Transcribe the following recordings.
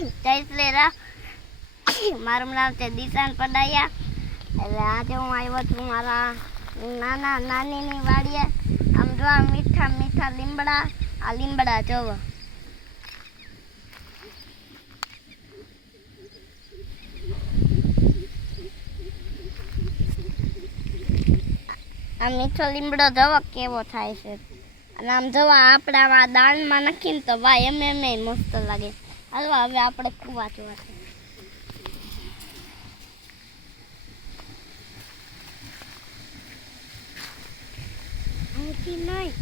જય શ્રી રામ. મારું નામ છે દિશાન પડાયા. એટલે આજે હું આવ્યો છું મારા નાના નાનીની વાડીએ. આમ જો આ મીઠા મીઠા લીમડા, આ લીમડા જોવો. આ મીઠો લીમડો જોવો કેવો થાય છે. અને આમ જોવો આપણે આમાં દાળમાં નાખીને તો વાહ એમ મસ્ત લાગે. હાલો હવે આપણે કુવા જોવા છે. નહીં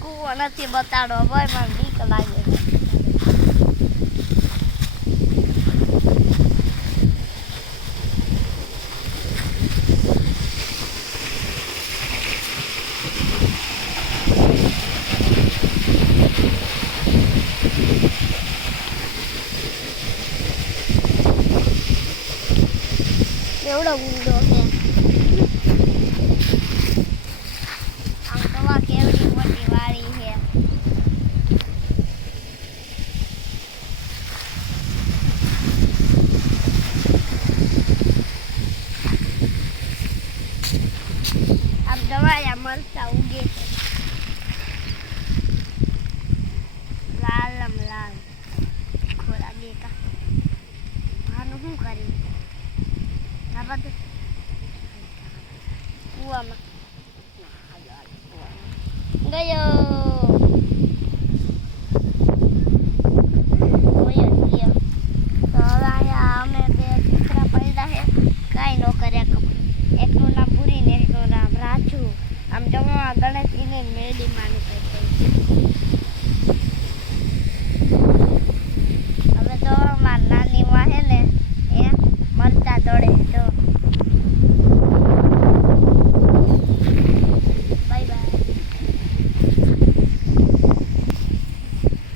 કુવો નથી બતાડો ભાઈ, મને બીક લાગે. એવડો ઊંડો છે. આમ તો વા કેવડી મોટી વાડી છે. આમ દવાયા મરચા ઉગે છે. લાલમ લાલ ખોરા બેટા આનું શું કર્યું? કુવામાં ગયો. તો હવે અહીંયા અમે બે દીકરા પડ્યા છે. કાંઈ ન કર્યા. એકનું નામ ભૂરી ને એકનું નામ રાજુ. આમ જમવા ગણેશજીની મેળી માની થઈ. હવે તો મારા નાની માં છે ને એ મરચા દોડે તો બાય બાય.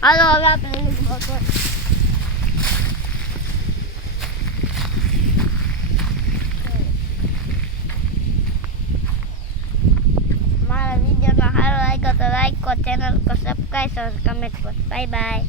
હાલો હવે આપણે મારા વિડીયોમાં સારો લાગ્યો તો લાઈક કરો, ચેનલ को સબસ્ક્રાઇબ और कमेंट करो. Bye bye.